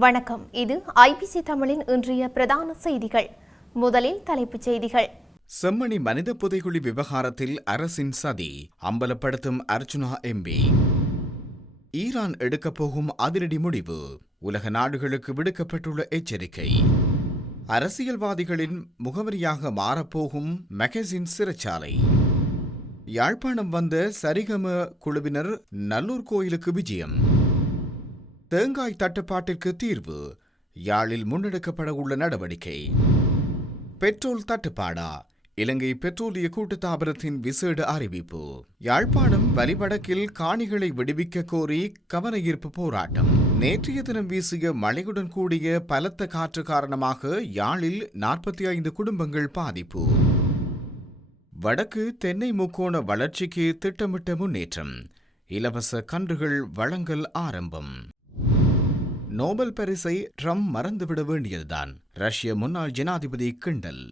வணக்கம். இது ஐபிசி தமிழின் இன்றைய பிரதான செய்திகள். முதலில் தலைப்புச் செய்திகள். செம்மணி மனித புதைகுழி விவகாரத்தில் அரசின் சதி அம்பலப்படுத்தும் அர்ச்சுனா எம்பி. ஈரான் எடுக்கப் போகும் அதிரடி முடிவு, உலக நாடுகளுக்கு விடுக்கப்பட்டுள்ள எச்சரிக்கை. அரசியல்வாதிகளின் முகவரியாக மாறப்போகும் மெகசின் சிறைச்சாலை. யாழ்ப்பாணம் வந்த சரிகம குழுவினர் நல்லூர் கோயிலுக்கு விஜயம். தேங்காய் தட்டுப்பாட்டிற்கு தீர்வு, யாழில் முன்னெடுக்கப்பட உள்ள நடவடிக்கை. பெட்ரோல் தட்டுப்பாடா, இலங்கை பெட்ரோலிய கூட்டுத்தாபனத்தின் விசேட அறிவிப்பு. யாழ்ப்பாணம் வலிவடக்கில் காணிகளை விடுவிக்க கோரி கவனஈர்ப்பு போராட்டம். நேற்றைய தினம் வீசிய மழையுடன் கூடிய பலத்த காற்று காரணமாக யாழில் 45 குடும்பங்கள் பாதிப்பு. வடக்கு தென்னை முக்கோண வளர்ச்சிக்கு திட்டமிட்ட முன்னேற்றம், இலவச கன்றுகள் வழங்கல் ஆரம்பம். நோபல் பரிசை ட்ரம்ப் மறந்துவிட வேண்டியதுதான், ரஷ்ய முன்னாள் ஜனாதிபதி கிண்டல்.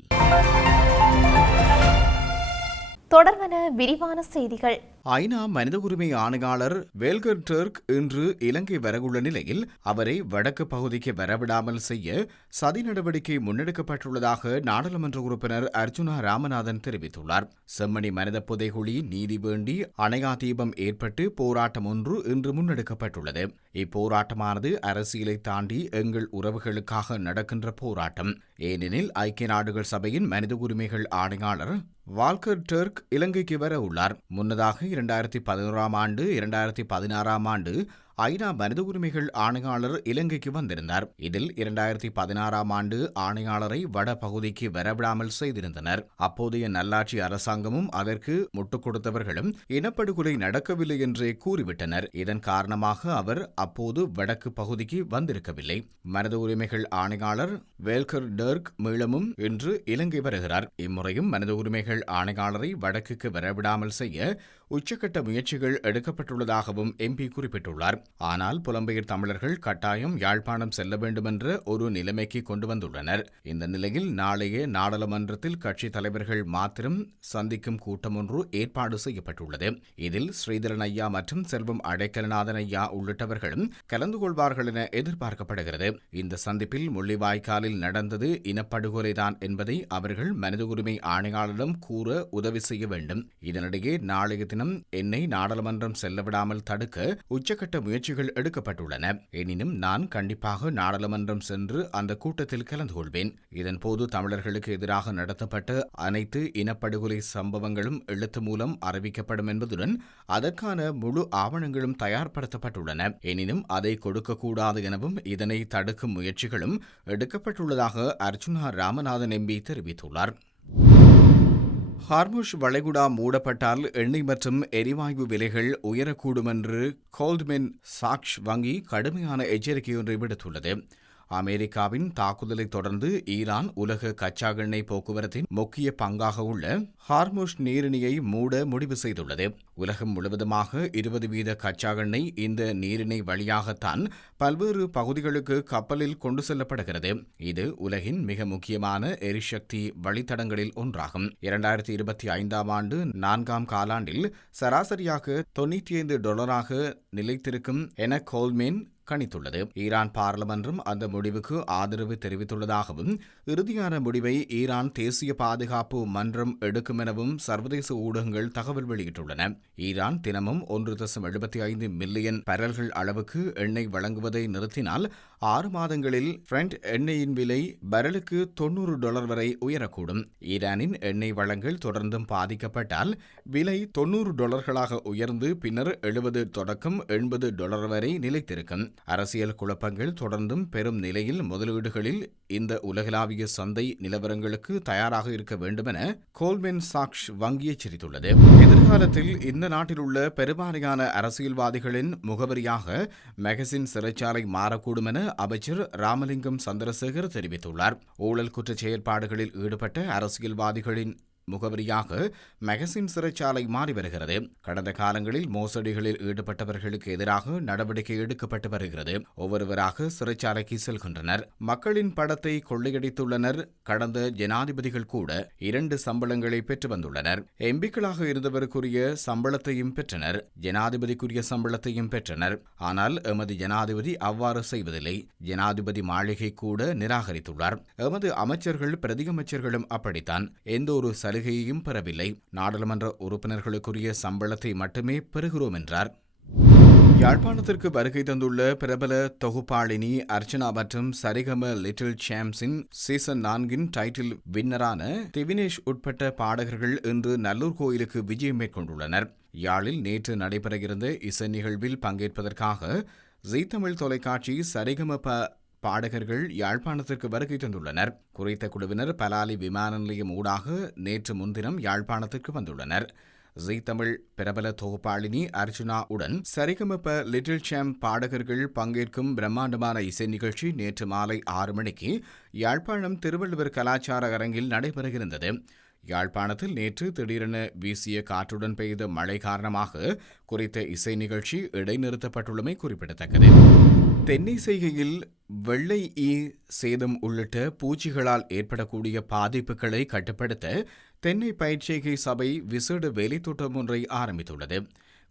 தொடர்பான விரிவான செய்திகள். ஐநா மனித உரிமை ஆணையாளர் வேல்கர் டர்க் இன்று இலங்கை வரவுள்ள நிலையில் அவரை வடக்கு பகுதிக்கு வரவிடாமல் செய்ய சதி நடவடிக்கை முன்னெடுக்கப்பட்டுள்ளதாக நாடாளுமன்ற உறுப்பினர் அர்ச்சுனா ராமநாதன் தெரிவித்துள்ளார். செம்மணி மனித புதைகுழி நீதி வேண்டி அணையா தீபம் ஏற்பட்டு போராட்டம் ஒன்று இன்று முன்னெடுக்கப்பட்டுள்ளது. இப்போராட்டமானது அரசியலை தாண்டி எங்கள் உறவுகளுக்காக நடக்கின்ற போராட்டம். ஏனெனில் ஐக்கிய நாடுகள் சபையின் மனித உரிமைகள் ஆணையாளர் வால்கர் டர்க் இலங்கைக்கு வர உள்ளார். முன்னதாக 2011ஆம் ஆண்டு 2016ஆம் ஆண்டு ஐநா மனித உரிமைகள் ஆணையாளர் இலங்கைக்கு வந்திருந்தார். இதில் 2016ஆம் ஆண்டு ஆணையாளரை வட பகுதிக்கு வரவிடாமல் செய்திருந்தனர். அப்போதைய நல்லாட்சி அரசாங்கமும் அதற்கு முட்டுக் கொடுத்தவர்களும் இனப்படுகொலை நடக்கவில்லை என்றே கூறிவிட்டனர். இதன் காரணமாக அவர் அப்போது வடக்கு பகுதிக்கு வந்திருக்கவில்லை. மனித உரிமைகள் ஆணையாளர் வேல்கர் டர்க் மீளமும் இன்று இலங்கை வருகிறார். இம்முறையும் மனித உரிமைகள் ஆணையாளரை வடக்குக்கு வரவிடாமல் செய்ய உச்சக்கட்ட முயற்சிகள் எடுக்கப்பட்டுள்ளதாகவும் எம்பி குறிப்பிட்டுள்ளார். ஆனால் புலம்பெயர் தமிழர்கள் கட்டாயம் யாழ்ப்பாணம் செல்ல வேண்டுமென்ற ஒரு நிலைமைக்கு கொண்டு வந்துள்ளனர். இந்த நிலையில் நாளைய நாடாளுமன்றத்தில் கட்சித் தலைவர்கள் மாத்திரம் சந்திக்கும் கூட்டம் ஒன்று ஏற்பாடு செய்யப்பட்டுள்ளது. இதில் ஸ்ரீதரன் ஐயா மற்றும் செல்வம் அடைக்கலநாதன் ஐயா உள்ளிட்டவர்களும் கலந்து கொள்வார்கள் என எதிர்பார்க்கப்படுகிறது. இந்த சந்திப்பில் முள்ளிவாய்க்காலில் நடந்தது இனப்படுகொலைதான் என்பதை அவர்கள் மனித உரிமை ஆணையாளரிடம் கூற உதவி செய்ய வேண்டும். இதனிடையே நாளைய தினம் என்னை நாடாளுமன்றம் செல்லவிடாமல் தடுக்க உச்சக்கட்ட முயற்சிகள் எடுக்கப்பட்டுள்ளன. எனினும் நான் கண்டிப்பாக நாடாளுமன்றம் சென்று அந்த கூட்டத்தில் கலந்து கொள்வேன். இதன்போது தமிழர்களுக்கு எதிராக நடத்தப்பட்ட அனைத்து இனப்படுகொலை சம்பவங்களும் எழுத்து மூலம் அறிவிக்கப்படும் என்பதுடன் அதற்கான முழு ஆவணங்களும் தயார்படுத்தப்பட்டுள்ளன. எனினும் அதை கொடுக்கக்கூடாது எனவும் இதனை தடுக்கும் முயற்சிகளும் எடுக்கப்பட்டுள்ளதாக அர்ச்சுனா ராமநாதன் எம்பி தெரிவித்துள்ளார். ஹார்முஸ் வளைகுடா மூடப்பட்டால் எண்ணெய் மற்றும் எரிவாயு விலைகள் உயரக்கூடும் என்று கோல்ட்மேன் சாக்ஸ் வங்கி கடுமையான எச்சரிக்கையொன்றை விடுத்துள்ளது. அமெரிக்காவின் தாக்குதலை தொடர்ந்து ஈரான் உலக கச்சா எண்ணெய் போக்குவரத்தின் முக்கிய பங்காக உள்ள ஹார்முஸ் நீரிணையை மூட முடிவு செய்துள்ளது. உலகம் முழுவதுமாக 20% கச்சா எண்ணெய் இந்த நீரிணை வழியாகத்தான் பல்வேறு பகுதிகளுக்கு கப்பலில் கொண்டு செல்லப்படுகிறது. இது உலகின் மிக முக்கியமான எரிசக்தி வழித்தடங்களில் ஒன்றாகும். 2025ஆம் ஆண்டு 4ஆம் காலாண்டில் சராசரியாக $95 நிலைத்திருக்கும் என கோல்ட்மேன் கணித்துள்ளது. ஈரான் பாராளுமன்றம் அந்த முடிவுக்கு ஆதரவு தெரிவித்துள்ளதாகவும் இறுதியான முடிவை ஈரான் தேசிய பாதுகாப்பு மன்றம் எடுக்கும் எனவும் சர்வதேச ஊடகங்கள் தகவல் வெளியிட்டுள்ளன. ஈரான் தினமும் 1.75 மில்லியன் பரல்கள் அளவுக்கு எண்ணெய் வழங்குவதை நிறுத்தினால் 6 மாதங்களில் பிரெண்ட் எண்ணெயின் விலை பரலுக்கு $90 வரை உயரக்கூடும். ஈரானின் எண்ணெய் வழங்கல் தொடர்ந்தும் பாதிக்கப்பட்டால் விலை $90 உயர்ந்து பின்னர் $70 தொடக்கம் $80 வரை நிலைத்திருக்கும். அரசியல் குழப்பங்கள் தொடர்ந்தும் பெரும் நிலையில் முதலீடுகளில் இந்த உலகளாவிய சந்தை நிலவரங்களுக்கு தயாராக இருக்க வேண்டுமென கோல்ட்மேன் சாக்ஸ் வங்கி எச்சரித்துள்ளது. எதிர்காலத்தில் இந்த நாட்டில் உள்ள பெரும்பாலான அரசியல்வாதிகளின் முகவரியாக மெகசின் சிறைச்சாலை மாறக்கூடும் என அமைச்சர் ராமலிங்கம் சந்திரசேகர் தெரிவித்துள்ளார். ஊழல் குற்ற செயற்பாடுகளில் ஈடுபட்ட அரசியல்வாதிகளின் முகவரியாக மெகசின் சிறைச்சாலை மாறி வருகிறது. கடந்த காலங்களில் மோசடிகளில் ஈடுபட்டவர்களுக்கு எதிராக நடவடிக்கை எடுக்கப்பட்டு வருகிறது. ஒவ்வொருவராக சிறைச்சாலைக்கு செல்கின்றனர். மக்களின் படத்தை கொள்ளையடித்துள்ளனர். கடந்த ஜனாதிபதிகள் கூட 2 சம்பளங்களை பெற்று வந்துள்ளனர். எம்பிக்களாக இருந்தவருக்குரிய சம்பளத்தையும் பெற்றனர். ஜனாதிபதிக்குரிய சம்பளத்தையும் பெற்றனர். ஆனால் எமது ஜனாதிபதி அவ்வாறு செய்வதில்லை. ஜனாதிபதி மாளிகை கூட நிராகரித்துள்ளார். எமது அமைச்சர்கள் பிரதியமைச்சர்களும் அப்படித்தான். எந்த ஒரு சலுகையையும் பெறவில்லை. நாடாளுமன்ற உறுப்பினர்களுக்குரிய சம்பளத்தை மட்டுமே பெறுகிறோம் என்றார். யாழ்ப்பாணத்திற்கு வருகை தந்துள்ள பிரபல தொகுப்பாளினி அர்ச்சனா மற்றும் சரிகம லிட்டில் சாம்ஸின் சீசன் 4 டைட்டில் வின்னரான திவினேஷ் உட்பட்ட பாடகர்கள் இன்று நல்லூர் கோயிலுக்கு விஜயம் மேற்கொண்டுள்ளனர். யாழில் நேற்று நடைபெற இருந்த இசை நிகழ்வில் பங்கேற்பதற்காக ஜீ தமிழ் தொலைக்காட்சி சரிகம பாடகர்கள் யாழ்ப்பாணத்திற்கு வருகை தந்துள்ளனர். குறித்த குழுவினர் பலாலி விமான நிலையம் ஊடாக நேற்று முன்தினம் யாழ்ப்பாணத்திற்கு வந்துள்ளனர். ஜீ தமிழ் பிரபல தொகுப்பாளினி அர்ச்சனா உடன் சரிகமப லிட்டில் சாம் பாடகர்கள் பங்கேற்கும் பிரம்மாண்டமான இசை நிகழ்ச்சி நேற்று மாலை 6 மணிக்கு யாழ்ப்பாணம் திருவள்ளுவர் கலாச்சார அரங்கில் நடைபெற இருந்தது. யாழ்ப்பாணத்தில் நேற்று திடீரென வீசிய காற்றுடன் பெய்த மழை காரணமாக குறித்த இசை நிகழ்ச்சி இடைநிறுத்தப்பட்டுள்ளமை குறிப்பிடத்தக்கது. தென்னை செய்கையில் வெள்ளை ஈ சேதம் உள்ளிட்ட பூச்சிகளால் ஏற்படக்கூடிய பாதிப்புகளை கட்டுப்படுத்த தென்னை பயிர்ச்செய்கை சபை விசேட வேலைத்திட்டம் ஒன்றை ஆரம்பித்துள்ளது.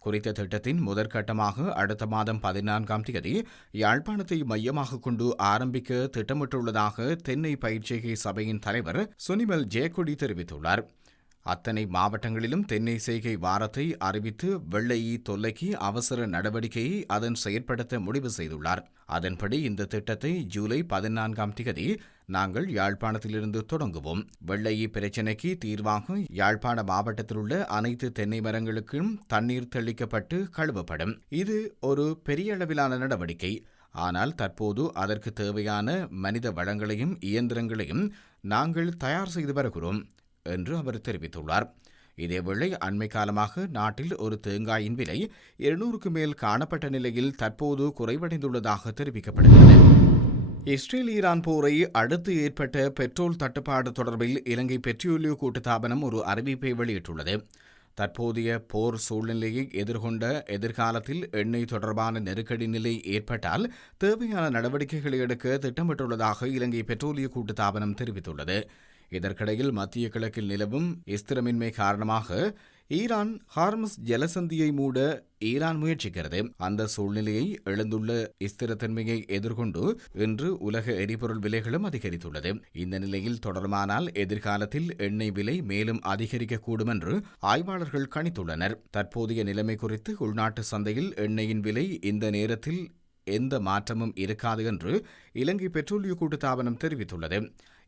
குறித்த திட்டத்தின் முதற்கட்டமாக அடுத்த மாதம் 14ஆம் தேதி யாழ்ப்பாணத்தை மையமாக கொண்டு ஆரம்பிக்க திட்டமிட்டுள்ளதாக தென்னை பயிர்ச்செய்கை சபையின் தலைவர் சுனிமல் ஜெயக்கொடி தெரிவித்துள்ளார். அத்தனை மாவட்டங்களிலும் தென்னை செய்கை வாரத்தை அறிவித்து வெள்ளை ஈ தொல்லைக்கு அவசர நடவடிக்கையை அதன் செயற்படுத்த முடிவு செய்துள்ளார். அதன்படி இந்த திட்டத்தை ஜூலை 14ஆம் தேதி நாங்கள் யாழ்ப்பாணத்திலிருந்து தொடங்குவோம். வெள்ளை ஈ பிரச்சினைக்கு தீர்வாக யாழ்ப்பாண மாவட்டத்தில் உள்ள அனைத்து தென்னை மரங்களுக்கும் தண்ணீர் தெளிக்கப்பட்டு கழுவப்படும். இது ஒரு பெரிய அளவிலான நடவடிக்கை. ஆனால் தற்போது அதற்கு தேவையான மனித வளங்களையும் இயந்திரங்களையும் நாங்கள் தயார் செய்து வருகிறோம் என்று அவர் தெரிவித்துள்ளார். இதேவேளை அண்மை காலமாக நாட்டில் ஒரு தேங்காயின் விலை 200க்கு மேல் காணப்பட்ட நிலையில் தற்போது குறைவடைந்துள்ளதாக தெரிவிக்கப்படுகிறது. இஸ்ரேல் ஈரான் போரை அடுத்து ஏற்பட்ட பெட்ரோல் தட்டுப்பாடு தொடர்பில் இலங்கை பெட்ரோலிய கூட்டுத்தாபனம் ஒரு அறிவிப்பை வெளியிட்டுள்ளது. தற்போதைய போர் சூழ்நிலையை எதிர்கொண்ட எதிர்காலத்தில் எண்ணெய் தொடர்பான நெருக்கடி நிலை ஏற்பட்டால் தேவையான நடவடிக்கைகளை எடுக்க திட்டமிட்டுள்ளதாக இலங்கை பெட்ரோலிய கூட்டுத்தாபனம் தெரிவித்துள்ளது. இதற்கிடையில் மத்திய கிழக்கில் நிலவும் ஸ்திரமின்மை காரணமாக ஈரான் ஹார்மஸ் ஜலசந்தியை மூட ஈரான் முயற்சிக்கிறது. அந்த சூழ்நிலையை எழுந்துள்ள ஸ்திரத்தன்மையை எதிர்கொண்டு இன்று உலக எரிபொருள் விலைகளும் அதிகரித்துள்ளது. இந்த நிலையில் தொடருமானால் எதிர்காலத்தில் எண்ணெய் விலை மேலும் அதிகரிக்கக்கூடும் என்று ஆய்வாளர்கள் கணித்துள்ளனர். தற்போதைய நிலைமை குறித்து உள்நாட்டு சந்தையில் எண்ணெயின் விலை இந்த நேரத்தில் எந்த மாற்றமும் இருக்காது என்று இலங்கை பெட்ரோலிய கூட்டுத்தாபனம் தெரிவித்துள்ளது.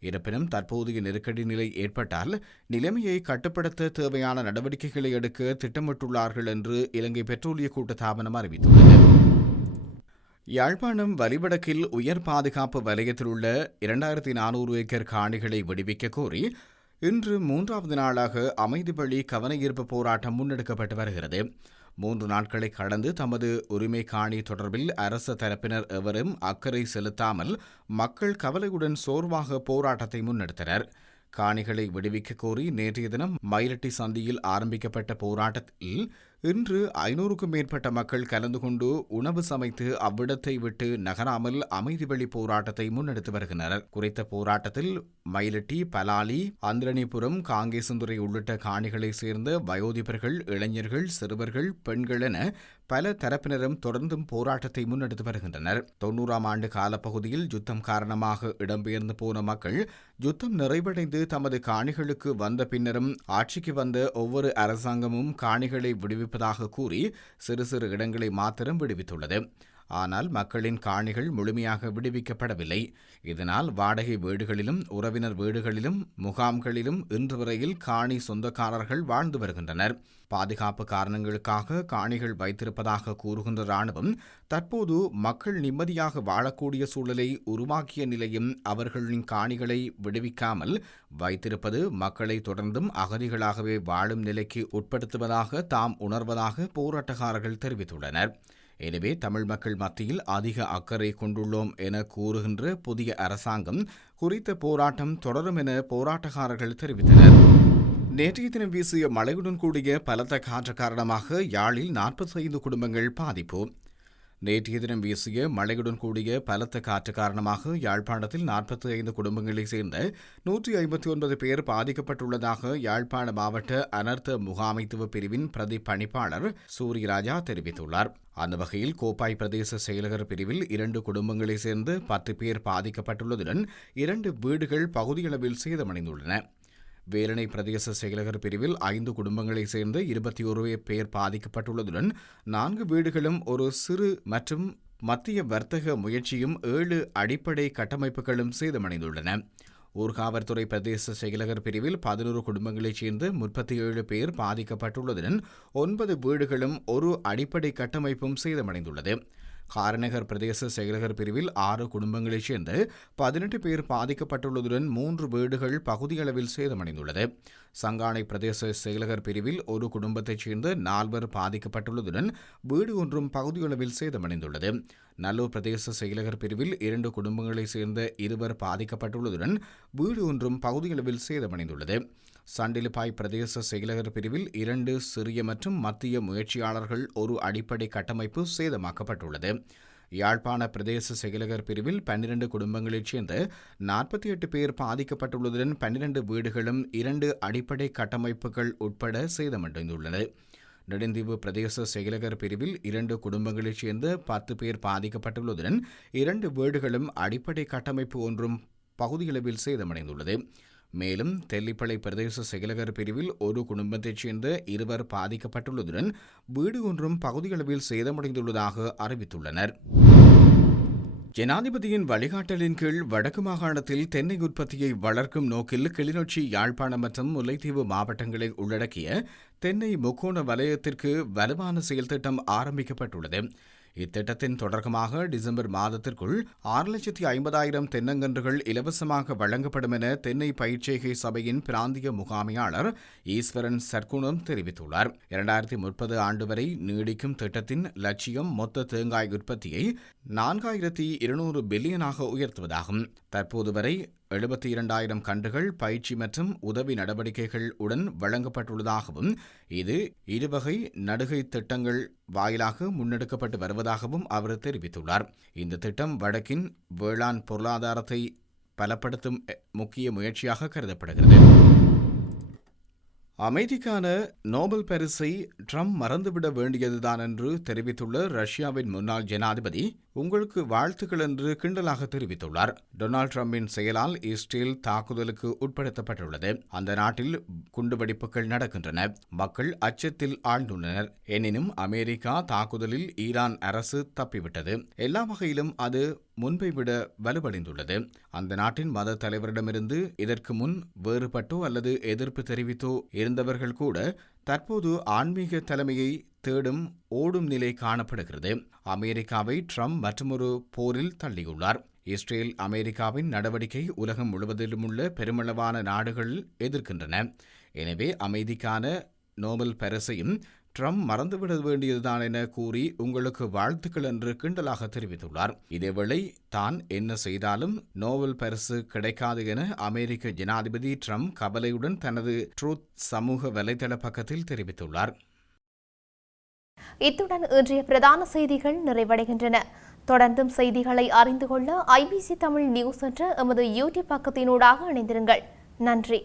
இருப்பினும் தற்போதைய நெருக்கடி நிலை ஏற்பட்டால் நிலைமையை கட்டுப்படுத்த தேவையான நடவடிக்கைகளை எடுக்க திட்டமிட்டுள்ளார்கள் என்று இலங்கை பெட்ரோலிய கூட்டுத்தாபனம் அறிவித்துள்ளது. யாழ்ப்பாணம் வலிவடக்கில் உயர் பாதுகாப்பு வலயத்தில் உள்ள 2400 ஏக்கர் காணிகளை விடுவிக்க கோரி இன்று 3வது நாளாக அமைதி வழி கவனஈர்ப்பு போராட்டம் முன்னெடுக்கப்பட்டு வருகிறது. 3 நாட்களை கடந்து தமது உரிமை காணி தொடர்பில் அரச தரப்பினர் எவரும் அக்கறை செலுத்தாமல் மக்கள் கவலையுடன் சோர்வாக போராட்டத்தை முன்னெடுத்தனர். காணிகளை விடுவிக்க கோரி நேற்றைய தினம் மயிலட்டி சந்தியில் ஆரம்பிக்கப்பட்ட போராட்டத்தில் இன்று 500க்கும் மேற்பட்ட மக்கள் கலந்து கொண்டு உணவு சமைத்து அவ்விடத்தை விட்டு நகராமல் அமைதி வழி போராட்டத்தை முன்னெடுத்து வருகின்றனர். குறித்த போராட்டத்தில் மயிலட்டி, பலாலி, அந்திரணிபுரம், காங்கேசந்துறை உள்ளிட்ட காணிகளை சேர்ந்த வயோதிபர்கள், இளைஞர்கள், சிறுவர்கள், பெண்கள் என பல தரப்பினரும் தொடர்ந்தும் போராட்டத்தை முன்னெடுத்து வருகின்றனர். 90ஆம் ஆண்டு காலப்பகுதியில் யுத்தம் காரணமாக இடம்பெயர்ந்து போன மக்கள் யுத்தம் நிறைவடைந்து தமது காணிகளுக்கு வந்த பின்னரும் ஆட்சிக்கு வந்த ஒவ்வொரு அரசாங்கமும் காணிகளை விடுவிப்பதாக கூறி சிறு சிறு இடங்களை மாத்திரம் விடுவித்துள்ளது. ஆனால் மக்களின் காணிகள் முழுமையாக விடுவிக்கப்படவில்லை. இதனால் வாடகை வீடுகளிலும் உறவினர் வீடுகளிலும் முகாம்களிலும் இன்று வரையில் காணி சொந்தக்காரர்கள் வாழ்ந்து வருகின்றனர். பாதுகாப்பு காரணங்களுக்காக காணிகள் வைத்திருப்பதாக கூறுகின்ற இராணுவம் தற்போது மக்கள் நிம்மதியாக வாழக்கூடிய சூழலை உருவாக்கிய நிலையும் அவர்களின் காணிகளை விடுவிக்காமல் வைத்திருப்பது மக்களை தொடர்ந்தும் அகதிகளாகவே வாழும் நிலைக்கு உட்படுத்துவதாக தாம் உணர்வதாக போராட்டக்காரர்கள் தெரிவித்துள்ளனர். எனவே தமிழ் மக்கள் மத்தியில் அதிக அக்கறை கொண்டுள்ளோம் என கூறுகின்ற புதிய அரசாங்கம் குறித்த போராட்டம் தொடரும் என போராட்டக்காரர்கள் தெரிவித்தனர். நேற்றைய தினம் வீசிய மழையுடன் கூடிய பலத்த காற்று காரணமாக யாழில் 45 குடும்பங்கள் பாதிப்பு. நேற்றைய தினம் வீசிய மழையுடன் கூடிய பலத்த காற்று காரணமாக யாழ்ப்பாணத்தில் 45 குடும்பங்களைச் சேர்ந்த 159 பேர் பாதிக்கப்பட்டுள்ளதாக யாழ்ப்பாண மாவட்ட அனர்த்த முகாமைத்துவ பிரிவின் பிரதி பணிப்பாளர் சூரியராஜா தெரிவித்துள்ளார். அந்த வகையில் கோப்பாய் பிரதேச செயலகர் பிரிவில் 2 குடும்பங்களைச் சேர்ந்து 10 பேர் பாதிக்கப்பட்டுள்ளதுடன் 2 வீடுகள் பகுதியளவில் சேதமடைந்துள்ளன. வேலணை பிரதேச செயலகர் பிரிவில் 5 குடும்பங்களைச் சேர்ந்து 21 பேர் பாதிக்கப்பட்டுள்ளதுடன் 4 வீடுகளும் ஒரு சிறு மற்றும் மத்திய வர்த்தக முயற்சியும் 7 அடிப்படை கட்டமைப்புகளும் சேதமடைந்துள்ளன. ஊர்காவற்துறை பிரதேச செயலகர் பிரிவில் 11 குடும்பங்களைச் சேர்ந்து 37 பேர் பாதிக்கப்பட்டுள்ளதுடன் 9 வீடுகளும் ஒரு அடிப்படை கட்டமைப்பும் சேதமடைந்துள்ளது. காரநகர் பிரதேச செயலகர் பிரிவில் 6 குடும்பங்களைச் சேர்ந்து 18 பேர் பாதிக்கப்பட்டுள்ளதுடன் 3 வீடுகள் பகுதியளவில் சேதமடைந்துள்ளது. சங்கானை பிரதேச செயலகர் பிரிவில் ஒரு குடும்பத்தைச் சேர்ந்து 4 பாதிக்கப்பட்டுள்ளதுடன் வீடு ஒன்றும் பகுதியளவில் சேதமடைந்துள்ளது. நல்லூர் பிரதேச செயலகர் பிரிவில் 2 குடும்பங்களைச் சேர்ந்த 2 பாதிக்கப்பட்டுள்ளதுடன் வீடு ஒன்றும் பகுதியளவில் சேதமடைந்துள்ளது. சண்டிலிப்பாய் பிரதேச செயலகர் பிரிவில் 2 சிறிய மற்றும் மத்திய முயற்சியாளர்கள் ஒரு அடிப்படை கட்டமைப்பு சேதமாக்கப்பட்டுள்ளது. யாழ்ப்பாண பிரதேச செயலகர் பிரிவில் 12 குடும்பங்களைச் சேர்ந்த 48 பேர் பாதிக்கப்பட்டுள்ளதுடன் 12 வீடுகளும் 2 அடிப்படை கட்டமைப்புகள் உட்பட சேதமடைந்துள்ளன. நெடுந்தீவு பிரதேச செயலகர் பிரிவில் 2 குடும்பங்களைச் சேர்ந்த 10 பேர் பாதிக்கப்பட்டுள்ளதுடன் 2 வீடுகளும் அடிப்படை கட்டமைப்பு ஒன்றும் பகுதியளவில் சேதமடைந்துள்ளது. மேலும் தெல்லிப்பளை பிரதேச செயலகர் பிரிவில் ஒரு குடும்பத்தைச் சேர்ந்த 2 பாதிக்கப்பட்டுள்ளதுடன் வீடு ஒன்றும் பகுதியளவில் சேதமடைந்துள்ளதாக அறிவித்துள்ளனர். ஜனாதிபதியின் வழிகாட்டலின் கீழ் வடக்கு மாகாணத்தில் தென்னை உற்பத்தியை வளர்க்கும் நோக்கில் கிளிநொச்சி, யாழ்ப்பாணம் மற்றும் முல்லைத்தீவு மாவட்டங்களை உள்ளடக்கிய தென்னை முக்கோண வலயத்திற்கு வலுவான செயல்திட்டம் ஆரம்பிக்கப்பட்டுள்ளது. இத்திட்டத்தின் தொடக்கமாக டிசம்பர் மாதத்திற்குள் 6,50,000 தென்னங்கன்றுகள் இலவசமாக வழங்கப்படும் என தென்னை பயிர்ச்செய்கை சபையின் பிராந்திய முகாமையாளர் ஈஸ்வரன் சர்க்குணம் தெரிவித்துள்ளார். 2030 ஆண்டு வரை நீடிக்கும் திட்டத்தின் லட்சியம் மொத்த தேங்காய் உற்பத்தியை 4,200 பில்லியனாக உயர்த்துவதாகும். தற்போது வரை 72,000 கன்றுகள் பயிற்சி மற்றும் உதவி நடவடிக்கைகள் உடன் வழங்கப்பட்டுள்ளதாகவும் இது இருவகை நடுகை திட்டங்கள் வாயிலாக முன்னெடுக்கப்பட்டு வருவதாகவும் அவர் தெரிவித்துள்ளார். இந்த திட்டம் வடக்கின் வேளாண் பொருளாதாரத்தை பலப்படுத்தும் முக்கிய முயற்சியாக கருதப்படுகிறது. அமைதிக்கான நோபல் பரிசை ட்ரம்ப் மறந்துவிட வேண்டியதுதான் என்று தெரிவித்துள்ள ரஷ்யாவின் முன்னாள் ஜனாதிபதி உங்களுக்கு வாழ்த்துக்கள் என்று கிண்டலாக தெரிவித்துள்ளார். டொனால்டு டிரம்பின் செயலால் இஸ்ரேல் தாக்குதலுக்கு உட்படுத்தப்பட்டுள்ளது. அந்த நாட்டில் குண்டுவெடிப்புகள் நடக்கின்றன. மக்கள் அச்சத்தில் ஆழ்ந்துள்ளனர். எனினும் அமெரிக்கா தாக்குதலில் ஈரான் அரசு தப்பிவிட்டது. எல்லா வகையிலும் அது முன்பை விட வலுவடைந்துள்ளது. அந்த நாட்டின் மத தலைவரிடமிருந்து இதற்கு முன் வேறுபட்டோ அல்லது எதிர்ப்பு தெரிவித்தோ இருந்தவர்கள் கூட தற்போது ஆன்மீக தலைமையை தேடும் ஓடும் நிலை காணப்படுகிறது. அமெரிக்காவை ட்ரம்ப் மற்றொரு போரில் தள்ளியுள்ளார். இஸ்ரேல் அமெரிக்காவின் நடவடிக்கை உலகம் முழுவதிலுமுள்ள பெருமளவான நாடுகள் எதிர்க்கின்றன. எனவே அமைதிக்கான நோபல் பரிசையும் ட்ரம்ப் மறந்துவிட வேண்டியதுதான் என கூறி உங்களுக்கு வாழ்த்துக்கள் என்று கிண்டலாக தெரிவித்துள்ளார். இதேவேளை தான் என்ன செய்தாலும் நோபல் பரிசு கிடைக்காது என அமெரிக்க ஜனாதிபதி ட்ரம்ப் கவலையுடன் தனது ட்ரூத் சமூக வலைதள பக்கத்தில் தெரிவித்துள்ளார். இத்துடன் இன்றைய பிரதான செய்திகள் நிறைவடைகின்றன. தொடர்ந்தும் செய்திகளை அறிந்து கொள்ள IBC தமிழ் நியூஸ் என்ற எமது யூடியூப் பக்கத்தினூடாக இணைந்திருங்கள். நன்றி.